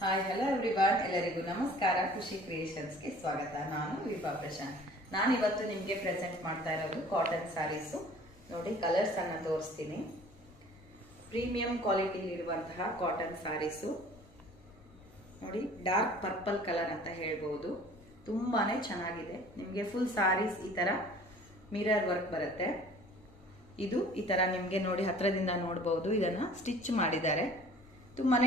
Hi hello everyone, ಎಲ್ಲರಿಗೂ ನಮಸ್ಕಾರ. ಖುಷಿ ಕ್ರಿಯೇಷನ್ಸ್ಗೆ ಸ್ವಾಗತ. ನಾನು ವಿಭಾ ಪ್ರಶಾಂತ್. ನಾನು ಇವತ್ತು ನಿಮಗೆ ಪ್ರೆಸೆಂಟ್ ಮಾಡ್ತಾ ಇರೋದು ಕಾಟನ್ ಸ್ಯಾರೀಸು. ನೋಡಿ, ಕಲರ್ಸ್ ಅನ್ನ ತೋರಿಸ್ತೀನಿ. ಪ್ರೀಮಿಯಂ ಕ್ವಾಲಿಟಿ ಇರುವಂತಹ ಕಾಟನ್ ಸ್ಯಾರೀಸು. ನೋಡಿ, ಡಾರ್ಕ್ ಪರ್ಪಲ್ ಕಲರ್ ಅಂತ ಹೇಳ್ಬೋದು. ತುಂಬಾನೇ ಚೆನ್ನಾಗಿದೆ. ನಿಮಗೆ ಫುಲ್ ಸ್ಯಾರೀಸ್ ಈ ತರ ಮಿರರ್ ವರ್ಕ್ ಬರುತ್ತೆ. ಇದು ಈ ತರ ನಿಮಗೆ ನೋಡಿ ಹತ್ರದಿಂದ ನೋಡಬಹುದು. ಇದನ್ನ ಸ್ಟಿಚ್ ಮಾಡಿದ್ದಾರೆ. ತುಂಬಾನೇ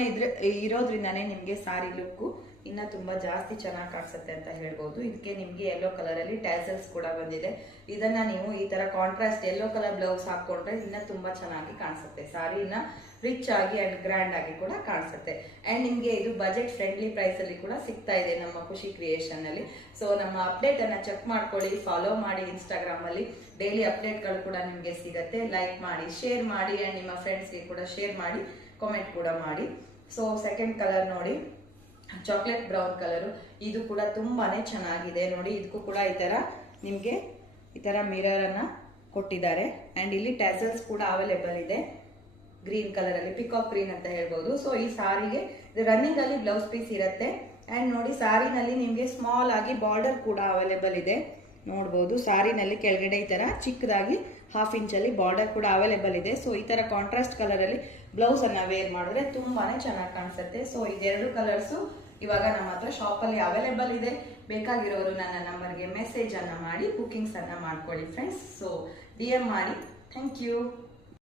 ಇರೋದ್ರಿಂದಾನೇ ನಿಮಗೆ ಸಾರಿ ಲುಕ್ ಇನ್ನ ತುಂಬಾ ಜಾಸ್ತಿ ಚೆನ್ನಾಗಿ ಕಾಣಿಸುತ್ತೆ ಅಂತ ಹೇಳ್ಬೋದು. ಇದಕ್ಕೆ ನಿಮಗೆ ಯೆಲ್ಲೋ ಕಲರ್ ಅಲ್ಲಿ ಟ್ಯಾಸಲ್ಸ್ ಕೂಡ ಬಂದಿದೆ. ಇದನ್ನ ನೀವು ಈ ತರ ಕಾಂಟ್ರಾಸ್ಟ್ ಯೆಲ್ಲೋ ಕಲರ್ ಬ್ಲೌಸ್ ಹಾಕೊಂಡ್ರೆ ಇನ್ನ ತುಂಬಾ ಚೆನ್ನಾಗಿ ಕಾಣಿಸುತ್ತೆ. ಸಾರಿ ಇನ್ನ ರಿಚ್ ಆಗಿ ಅಂಡ್ ಗ್ರ್ಯಾಂಡ್ ಆಗಿ ಕೂಡ ಕಾಣಿಸುತ್ತೆ. ಅಂಡ್ ನಿಮ್ಗೆ ಇದು ಬಜೆಟ್ ಫ್ರೆಂಡ್ಲಿ ಪ್ರೈಸ್ ಅಲ್ಲಿ ಕೂಡ ಸಿಗ್ತಾ ಇದೆ ನಮ್ಮ ಖುಷಿ ಕ್ರಿಯೇಷನ್ ಅಲ್ಲಿ. ಸೊ ನಮ್ಮ ಅಪ್ಡೇಟ್ ಅನ್ನ ಚೆಕ್ ಮಾಡ್ಕೊಳ್ಳಿ, ಫಾಲೋ ಮಾಡಿ. ಇನ್ಸ್ಟಾಗ್ರಾಮ್ ಅಲ್ಲಿ ಡೈಲಿ ಅಪ್ಡೇಟ್ ಗಳು ಕೂಡ ನಿಮ್ಗೆ ಸಿಗತ್ತೆ. ಲೈಕ್ ಮಾಡಿ, ಶೇರ್ ಮಾಡಿ, ಅಂಡ್ ನಿಮ್ಮ ಫ್ರೆಂಡ್ಸ್ಗೆ ಕೂಡ ಶೇರ್ ಮಾಡಿ, ಕಾಮೆಂಟ್ ಕೂಡ ಮಾಡಿ. ಸೊ ಸೆಕೆಂಡ್ ಕಲರ್ ನೋಡಿ, ಚಾಕ್ಲೇಟ್ ಬ್ರೌನ್ ಕಲರ್. ಇದು ಕೂಡ ತುಂಬಾನೇ ಚೆನ್ನಾಗಿದೆ. ನೋಡಿ, ಇದಕ್ಕೂ ಕೂಡ ಈ ತರ ನಿಮ್ಗೆ ಈ ತರ ಮಿರರ್ ಅನ್ನ ಕೊಟ್ಟಿದ್ದಾರೆ. ಅಂಡ್ ಇಲ್ಲಿ ಟ್ಯಾಸಲ್ಸ್ ಕೂಡ ಅವೈಲೇಬಲ್ ಇದೆ. ಗ್ರೀನ್ ಕಲರ್ ಅಲ್ಲಿ, ಪಿಕಾಕ್ ಗ್ರೀನ್ ಅಂತ ಹೇಳ್ಬೋದು. ಸೊ ಈ ಸಾರಿಗೆ ರನ್ನಿಂಗ್ ಅಲ್ಲಿ ಬ್ಲೌಸ್ ಪೀಸ್ ಇರುತ್ತೆ. ಅಂಡ್ ನೋಡಿ, ಸಾರಿನಲ್ಲಿ ನಿಮ್ಗೆ ಸ್ಮಾಲ್ ಆಗಿ ಬಾರ್ಡರ್ ಕೂಡ ಅವೈಲೇಬಲ್ ಇದೆ. ನೋಡಬಹುದು, ಸಾರಿನಲ್ಲಿ ಕೆಳಗಡೆ ಈ ತರ ಚಿಕ್ಕದಾಗಿ ಹಾಫ್ ಇಂಚ್ ಅಲ್ಲಿ ಬಾರ್ಡರ್ ಕೂಡ ಅವೈಲೇಬಲ್ ಇದೆ. ಸೊ ಈ ತರ ಕಾಂಟ್ರಾಸ್ಟ್ ಕಲರ್ ಅಲ್ಲಿ ಬ್ಲೌಸ್ ಅನ್ನ ವೇರ್ ಮಾಡಿದ್ರೆ ತುಂಬಾನೇ ಚೆನ್ನಾಗಿ ಕಾಣಿಸುತ್ತೆ. ಸೊ ಇದೆರಡು ಕಲರ್ಸ್ ಇವಾಗ ನಮ್ಮ ಹತ್ರ ಶಾಪ್ ಅಲ್ಲಿ ಅವೈಲೇಬಲ್ ಇದೆ. ಬೇಕಾಗಿರೋರು ನನ್ನ ನಂಬರ್ಗೆ ಮೆಸೇಜ್ ಅನ್ನ ಮಾಡಿ ಬುಕಿಂಗ್ಸ್ ಅನ್ನ ಮಾಡ್ಕೊಳ್ಳಿ ಫ್ರೆಂಡ್ಸ್. ಸೊ DM ಮಾಡಿ. Thank you.